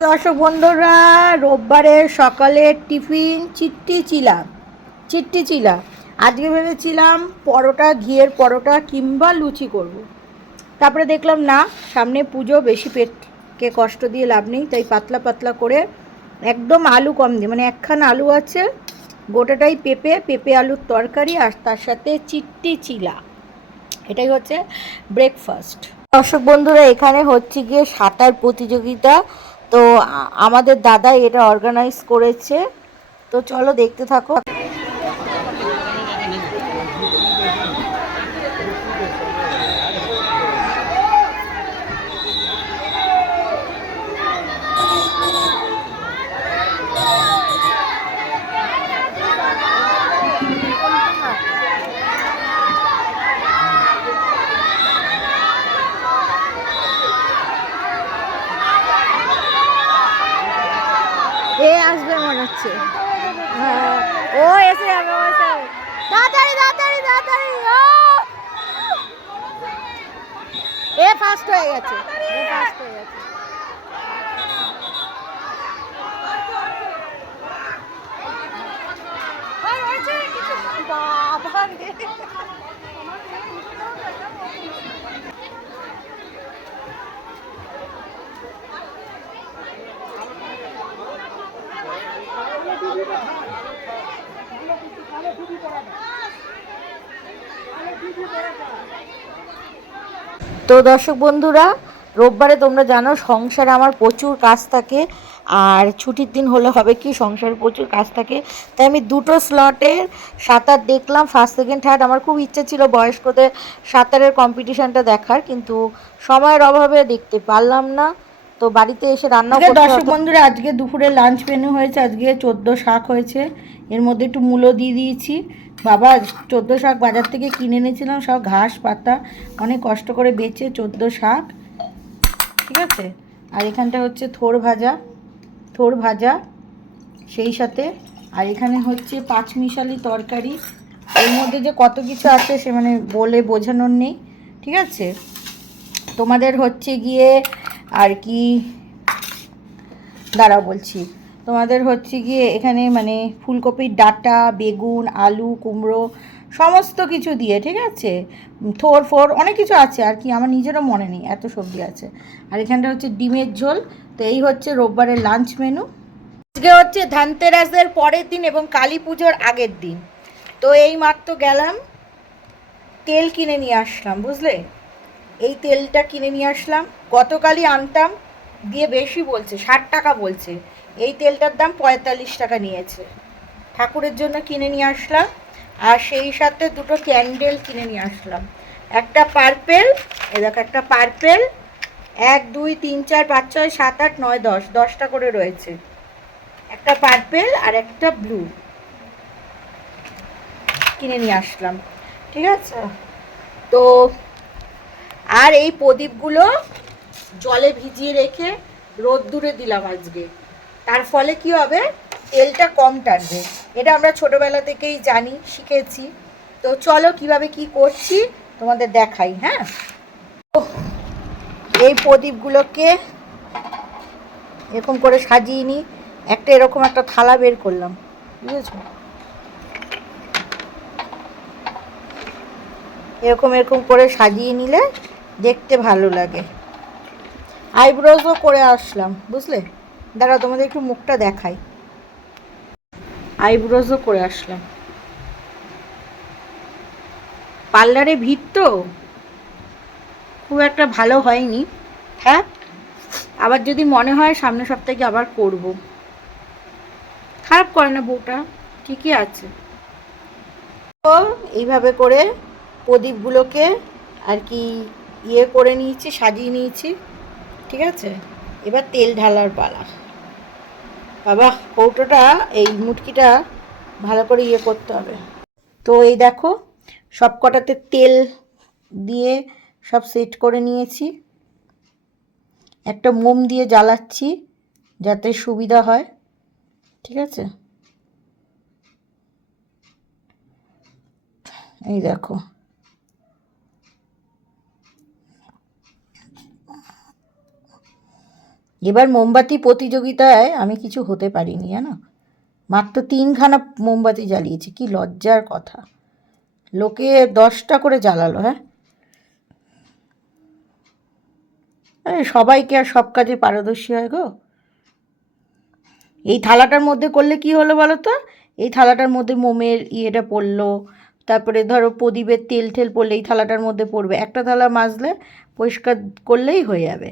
দর্শক বন্ধুরা রোববারের সকালের টিফিন চিট্টি চিলা চিট্টি চিলা আজকে ভেবেছিলাম পরোটা, ঘিয়ের পরোটা কিংবা লুচি করব। তারপরে দেখলাম না, সামনে পুজো, বেশি পেটকে কষ্ট দিয়ে লাভ নেই, তাই পাতলা পাতলা করে একদম আলু কম দিয়ে মানে একখান আলু আছে, গোটাটাই পেঁপে পেঁপে আলুর তরকারি আর তার সাথে চিট্টি চিলা এটাই হচ্ছে ব্রেকফাস্ট দর্শক বন্ধুরা এখানে হচ্ছে গিয়ে সাঁতার প্রতিযোগিতা। তো আমাদের দাদা এটা অর্গানাইজ করেছে। তো চলো দেখতে থাকো। হচ্ছে। হ্যাঁ, ও এসে যাবে তাড়াতাড়ি তাড়াতাড়ি তাড়াতাড়ি ও! এ ফার্স্ট হয়ে গেছে এ ফার্স্ট হয়ে তো দর্শক বন্ধুরা, রোববারে তোমরা জানো সংসারে আমার প্রচুর কাজ থাকে, আর ছুটির দিন হলে হবে কি, সংসারে প্রচুর কাজ থাকে। তাই আমি দুটো স্লটের সাঁতার দেখলাম। ফার্স্ট সেকেন্ড থার্ড আমার খুব ইচ্ছে ছিল বয়স্কদের সাঁতারের কম্পিটিশানটা দেখার, কিন্তু সময়ের অভাবে দেখতে পারলাম না। তো বাড়িতে এসে রান্না করতে দর্শক বন্ধুরা আজকে দুপুরে লাঞ্চ মেনু হয়েছে আজকে চোদ্দ শাক হয়েছে। এর মধ্যে একটু মূলো দিয়ে দিয়েছি। বাবা চোদ্দ শাক বাজার থেকে কিনে এনেছিলাম সব ঘাস পাতা অনেক কষ্ট করে বেচে চোদ্দ শাক। ঠিক আছে? আর এখানটা হচ্ছে থোর ভাজা থোর ভাজা সেই সাথে। আর এখানে হচ্ছে পাঁচমিশালি তরকারি। এর মধ্যে যে কত কিছু আছে সে মানে বলে বোঝানোর নেই। ঠিক আছে? তোমাদের হচ্ছে গিয়ে আর কি? দাঁড়া বলছি। তোমাদের হচ্ছে গিয়ে এখানে মানে ফুলকপির ডাটা, বেগুন, আলু, কুমড়ো সমস্ত কিছু দিয়ে, ঠিক আছে? থোর, ফোর অনেক কিছু আছে আর কি, আমার নিজেরও মনে নেই, এত সবজি আছে। আর এখানটা হচ্ছে ডিমের ঝোল, তো এই হচ্ছে রোববারের লাঞ্চ মেনু আজকে হচ্ছে ধানতেরাসের পরের দিন এবং কালী পুজোর আগের দিন। তো এই মাত্র গেলাম, তেল কিনে নিয়ে আসলাম, বুঝলে? এই তেলটা কিনে নিয়ে আসলাম। গতকালই আনতাম, দিয়ে বেশি বলছে, ষাট টাকা বলছে। এই তেলটার দাম পঁয়তাল্লিশ টাকা নিয়েছে। ঠাকুরের জন্য কিনে নিয়ে আসলাম, আর সেই সাথে দুটো ক্যান্ডেল কিনে নিয়ে আসলাম। একটা পার্পেল, এ দেখো একটা পার্পেল, এক, দুই, তিন, চার, পাঁচ, ছয়, সাত, আট, নয়, দশ, দশটা করে রয়েছে। একটা পার্পেল আর একটা ব্লু কিনে নিয়ে আসলাম। ঠিক আছে? তো আর এই প্রদীপগুলো জলে ভিজিয়ে রেখে রোদ্দুরে দিলাম আজকে। তার ফলে কি হবে? তেলটা কম টানবে। এটা আমরা ছোটবেলা থেকেই জানি, শিখেছি। তো চলো কীভাবে কি করছি তোমাদের দেখাই হ্যাঁ? এই প্রদীপগুলোকে এরকম করে সাজিয়ে নিই। একটা এরকম একটা থালা বের করলাম, বুঝেছ? এরকম এরকম করে সাজিয়ে নিলে দেখতে ভালো লাগে। আইব্রোজও করে আসলাম, বুঝলে? দাঁড়া, তোমাদের একটু মুখটা দেখাই। আইব্রোজও করে আসলাম। পার্লারে ভিড় তো? খুব একটা ভালো হয়নি। হ্যাঁ? আবার যদি মনে হয়, সামনের সপ্তাহে আবার করব। খারাপ করে না বউটা, ঠিকই আছে। তো এইভাবে করে প্রদীপগুলোকে আর কি ইয়ে করে নিয়েছি, সাজিয়ে নিয়েছি, ঠিক আছে? এবার তেল ঢালার পালা। বাবা, কৌটোটা, এই মুটকিটা ভালো করে ইয়ে করতে হবে। তো এই দেখো সব কটাতে তেল দিয়ে সব সেট করে নিয়েছি। একটা মোম দিয়ে জ্বালাচ্ছি, যাতে সুবিধা হয়, ঠিক আছে? এই দেখো। এবার মোমবাতি প্রতিযোগিতায় আমি কিছু হতে পারিনি, জানো? মাত্র তিনখানা মোমবাতি জ্বালিয়েছি, কি লজ্জার কথা। লোকে দশটা করে জ্বালালো হ্যাঁ? সবাইকে আর সব কাজে পারদর্শী হয় গো। এই থালাটার মধ্যে করলে কি হলো বলো তো? এই থালাটার মধ্যে মোমের ইয়েটা পড়ল, তারপরে ধরো প্রদীপের তেল টেল পড়লে এই থালাটার মধ্যে পড়বে। একটা থালা মাজলে পরিষ্কার করলেই হয়ে যাবে।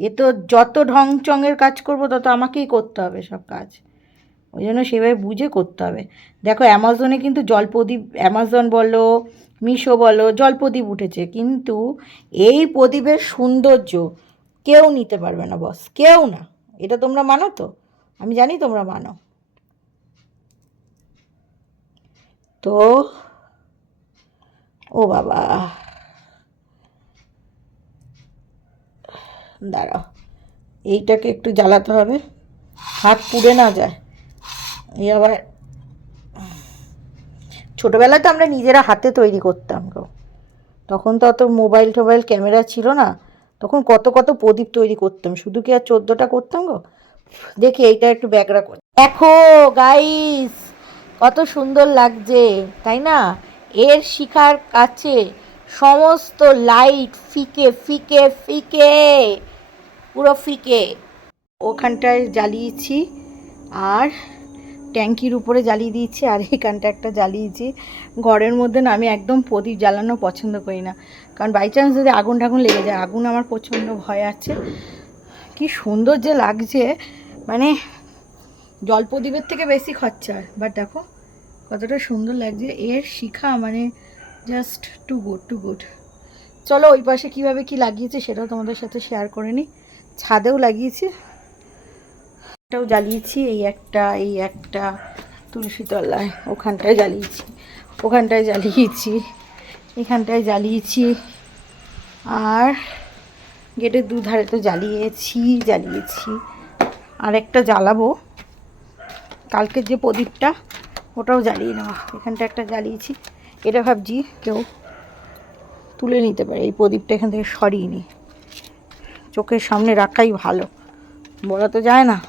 এ তো যত ঢং চঙের কাজ করব, তত আমাকেই করতে হবে সব কাজ। ওই জন্য সেভাবে বুঝে করতে হবে। দেখো, অ্যামাজনে কিন্তু জলপ্রদীপ, অ্যামাজন বলো, মিশো বলো, জলপ্রদীপ উঠেছে। কিন্তু এই প্রদীপের সৌন্দর্য কেউ নিতে পারবে না বস কেউ না। এটা তোমরা মানো তো? আমি জানি তোমরা মানো। তো, ও বাবা। দাঁড়াও। এইটাকে একটু জ্বালাতে হবে। হাত পুড়ে না যায়। এই আবার ছোটোবেলায় তো আমরা নিজেরা হাতে তৈরি করতাম গো। তখন তো অত মোবাইল টোবাইল ক্যামেরা ছিল না। তখন কত কত প্রদীপ তৈরি করতাম। শুধু কি আর চোদ্দোটা করতাম গো? দেখি এইটা একটু ব্যাগরা কর। দেখো গাইস কত সুন্দর লাগছে, তাই না? এর শিখার কাছে সমস্ত লাইট ফিকে ফিকে ফিকে। পুরো ফিকে। ওখানটায় জ্বালিয়েছি, আর ট্যাঙ্কির উপরে জ্বালিয়ে দিয়েছি, আর এখানটা একটা জ্বালিয়েছি। ঘরের মধ্যে না আমি একদম প্রদীপ জ্বালানো পছন্দ করি না। কারণ বাই চান্স যদি আগুন টাগুন লেগে যায়, আগুন আমার প্রচণ্ড ভয় আছে। কি সুন্দর যে লাগছে মানে জল প্রদীপের থেকে বেশি খরচা। বাট দেখো কতটা সুন্দর লাগছে, এর শিখা মানে just too good too good চলো ওই পাশে কীভাবে কি লাগিয়েছে সেটাও তোমাদের সাথে শেয়ার করে নিই। ছাদেও লাগিয়েছি। এটাও জ্বালিয়েছি, এই একটা এই একটা তুলসী তলায় ওখানটায় জ্বালিয়েছি ওখানটায় জ্বালিয়েছি, এখানটায় জ্বালিয়েছি। আর গেটের দুধারে তো জ্বালিয়েছি জ্বালিয়েছি। আর একটা জ্বালাবো। কালকের যে প্রদীপটা, ওটাও জ্বালিয়ে নেওয়া। এখানটা একটা জ্বালিয়েছি। এটা ভাবছি কেউ তুলে নিতে পারে। এই প্রদীপটা এখান থেকে সরিয়ে নি চোখের সামনে রাখাই ভালো। বলা তো যায় না।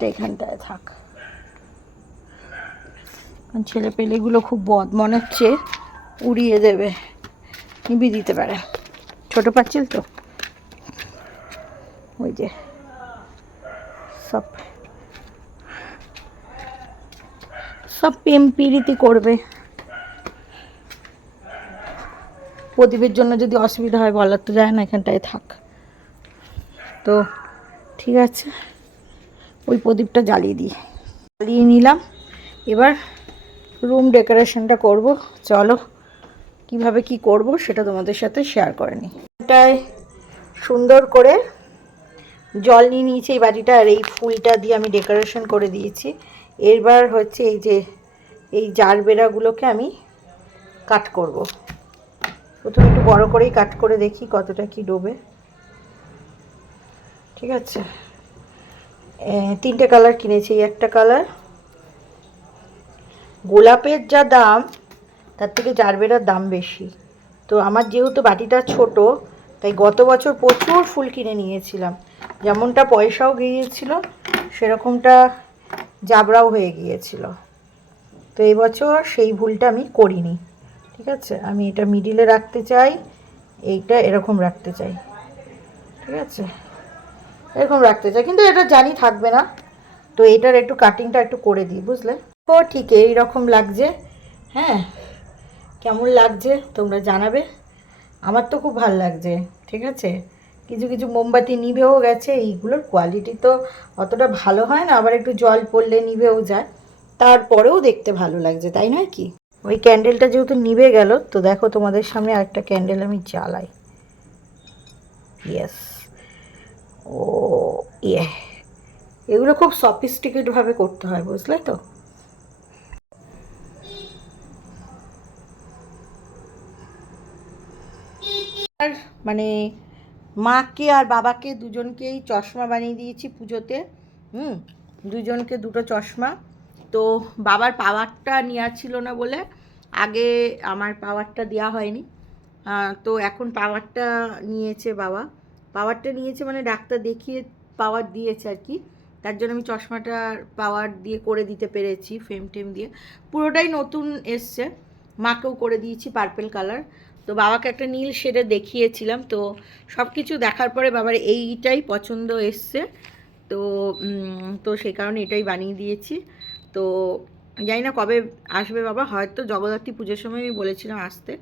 এখানটায় থাক। কারণ ছেলে পেলেগুলো খুব বদ, মনে হচ্ছে উড়িয়ে দেবে, নিবি দিতে পারে। ছোট পাচ্ছিল তো। ওই যে। সব। সব প্রেম পিরিতি করবে। প্রদীপের জন্য যদি অসুবিধা হয় বলার তো যায় না, এখানটায় থাক। তো ঠিক আছে, ওই প্রদীপটা জ্বালিয়ে দিই। জ্বালিয়ে নিলাম, এবার রুম ডেকোরেশনটা করব। চলো, কীভাবে কি করব সেটা তোমাদের সাথে শেয়ার করে নিই। এটায় সুন্দর করে জল নিয়ে নিয়েছি, এই বাটিটা আর এই ফুলটা দিয়ে আমি ডেকোরেশন করে দিয়েছি। এরবার হচ্ছে এই যে, এই জার বেড়াগুলোকে আমি কাট করব। প্রথমে একটু বড় করেই কাট করে দেখি কতটা কি ডোবে। ঠিক আছে। তিনটে কালার কিনেছি এই একটা কালার গোলাপের যা দাম, তার থেকে জারবেরার দাম বেশি। তো আমার যেহেতু বাটিটা ছোট, তাই গত বছর প্রচুর ফুল কিনে নিয়েছিলাম। যেমনটা পয়সাও গিয়েছিল, সেরকমটা জাবরাও হয়ে গিয়েছিল। তো এবছর সেই ভুলটা আমি করিনি। ঠিক আছে? আমি এটা মিডিলে রাখতে চাই, এইটা এরকম রাখতে চাই। ঠিক আছে? এরকম রাখতে চাই। কিন্তু এটা জানি থাকবে না। তো এটার একটু কাটিংটা একটু করে দিই, বুঝলে? ও, ঠিক এই রকম লাগছে। হ্যাঁ? কেমন লাগছে? তোমরা জানাবে। আমার তো খুব ভালো লাগছে। ঠিক আছে? কিছু কিছু মোমবাতি নিভেও গেছে। এইগুলোর কোয়ালিটি তো অতটা ভালো হয় না। আবার একটু জল পড়লে নিভেও যায়। তারপরেও দেখতে ভালো লাগছে, তাই নয় কি? ওই ক্যান্ডেলটা যেহেতু নিভে গেল, তো দেখো তোমাদের সামনে আরেকটা ক্যান্ডেল আমি জ্বালাই। ইয়েস ও ইয়ে। এগুলো খুব সফিস্টিকেটভাবে করতে হয়, বুঝলে তো? আর মানে মাকে আর বাবাকে দুজনকেই চশমা বানিয়ে দিয়েছি পুজোতে, হুম? দুজনকে দুটো চশমা। তো বাবার পাওয়ারটা নেওয়া ছিল না বলে আগে আমার পাওয়ারটা দেওয়া হয়নি। তো এখন পাওয়ারটা নিয়েছে বাবা। পাওয়ারটা নিয়েছে মানে ডাক্তার দেখিয়ে পাওয়ার দিয়েছে আর কি। তার জন্য আমি চশমাটা পাওয়ার দিয়ে করে দিতে পেরেছি ফ্রেম টেম দিয়ে। পুরোটাই নতুন এসছে। মাকেও করে দিয়েছি পার্পেল কালার। তো বাবাকে একটা নীল শেডে দেখিয়েছিলাম। তো সব কিছু দেখার পরে বাবার এইটাই পছন্দ এসছে। তো তো সেই কারণে এটাই বানিয়ে দিয়েছি। তো জানি না কবে আসবে বাবা, হয়তো জগদ্ধাত্রী পুজোর সময় আমি বলেছিলাম আসতে,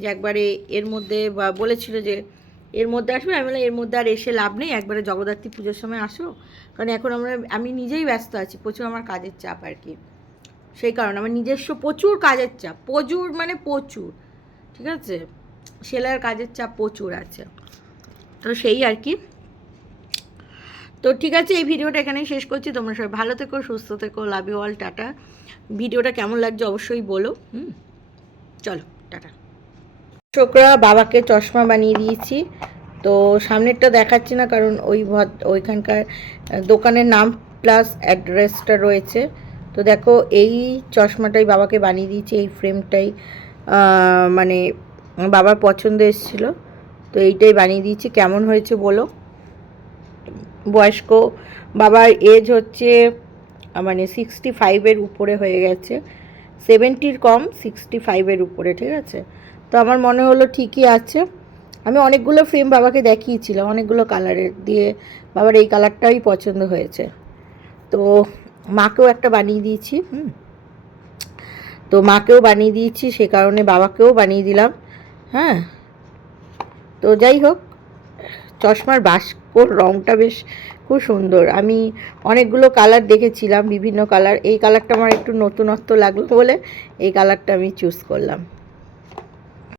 যে একবারে এর মধ্যে বা বলেছিল যে এর মধ্যে আসবে, আমি বললাম এর মধ্যে আর এসে লাভ নেই, একবারে জগদ্ধাত্রী পুজোর সময় আসো, কারণ এখন আমরা, আমি নিজেই ব্যস্ত আছি, প্রচুর আমার কাজের চাপ আর কি, সেই কারণে আমার নিজস্ব প্রচুর কাজের চাপ, প্রচুর মানে প্রচুর, ঠিক আছে? সেলাইয়ের কাজের চাপ প্রচুর আছে, তো সেই আর কি। তো ঠিক আছে, এই ভিডিওটা এখানেই শেষ করছি। তোমরা সবাই ভালো থেকো, সুস্থ থেকো লাভ ইউ অল টাটা। ভিডিওটা কেমন লাগছে অবশ্যই বলো। হুম, চলো, টাটা। ছোকরা বাবাকে চশমা বানিয়ে দিয়েছি। তো সামনেরটা দেখাচ্ছি না, কারণ ওই ওইখানকার দোকানের নাম প্লাস অ্যাড্রেসটা রয়েছে। তো দেখো, এই চশমাটাই বাবাকে বানিয়ে দিয়েছি, এই ফ্রেমটাই মানে বাবার পছন্দ এসেছিল। তো এইটাই বানিয়ে দিয়েছি। কেমন হয়েছে বলো? বয়স্ক, বাবার এজ হচ্ছে মানে সিক্সটি ফাইভের উপরে হয়ে গেছে। সেভেন্টির কম সিক্সটি ফাইভের উপরে, ঠিক আছে? তো আমার মনে হলো ঠিকই আছে। আমি অনেকগুলো ফ্রেম বাবাকে দেখিয়েছিলাম, অনেকগুলো কালারের দিয়ে বাবার এই কালারটাই পছন্দ হয়েছে। তো মাকেও একটা বানিয়ে দিয়েছি, হুম? তো মাকেও বানিয়ে দিয়েছি, সে কারণে বাবাকেও বানিয়ে দিলাম হ্যাঁ? তো যাই হোক চশমার বাস্কর রঙটা বেশ খুব সুন্দর। আমি অনেকগুলো কালার দেখেছিলাম, বিভিন্ন কালার। এই কালারটা আমার একটু নতুনত্ব লাগল বলে এই কালারটা আমি চুজ করলাম।